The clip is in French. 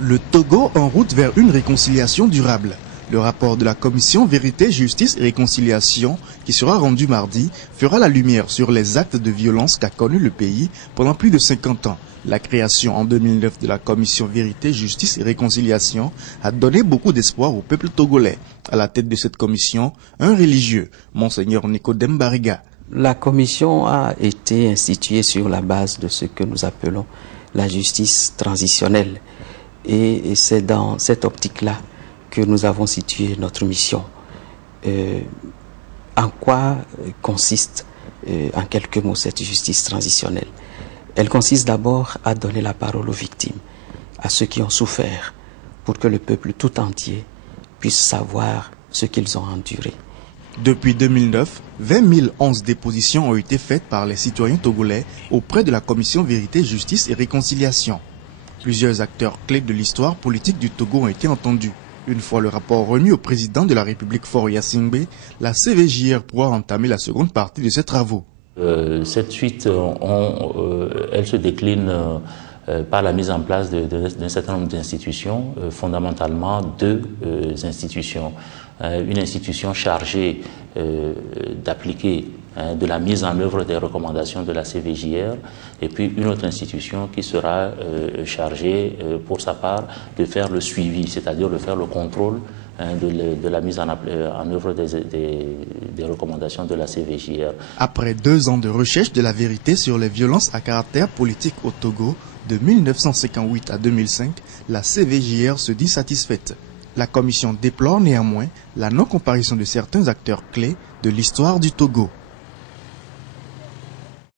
Le Togo en route vers une réconciliation durable. Le rapport de la commission Vérité, Justice et Réconciliation, qui sera rendu mardi, fera la lumière sur les actes de violence qu'a connu le pays pendant plus de 50 ans. La création en 2009 de la commission Vérité, Justice et Réconciliation a donné beaucoup d'espoir au peuple togolais. À la tête de cette commission, un religieux, Monseigneur Nicodème Bariga. La commission a été instituée sur la base de ce que nous appelons la justice transitionnelle. Et c'est dans cette optique-là que nous avons situé notre mission. En quoi consiste, en quelques mots, cette justice transitionnelle? Elle consiste d'abord à donner la parole aux victimes, à ceux qui ont souffert, pour que le peuple tout entier puisse savoir ce qu'ils ont enduré. Depuis 2009, 20 011 dépositions ont été faites par les citoyens togolais auprès de la commission Vérité, Justice et Réconciliation. Plusieurs acteurs clés de l'histoire politique du Togo ont été entendus. Une fois le rapport remis au président de la République Faure Gnassingbé, la CVJR pourra entamer la seconde partie de ses travaux. Cette suite, elle se décline par la mise en place d'un certain nombre d'institutions, fondamentalement deux institutions. Une institution chargée d'appliquer, de la mise en œuvre des recommandations de la CVJR, et puis une autre institution qui sera chargée pour sa part de faire le suivi, c'est-à-dire de faire le contrôle de la mise en œuvre des recommandations de la CVJR. Après 2 ans de recherche de la vérité sur les violences à caractère politique au Togo, de 1958 à 2005, la CVJR se dit satisfaite. La commission déplore néanmoins la non-comparution de certains acteurs clés de l'histoire du Togo.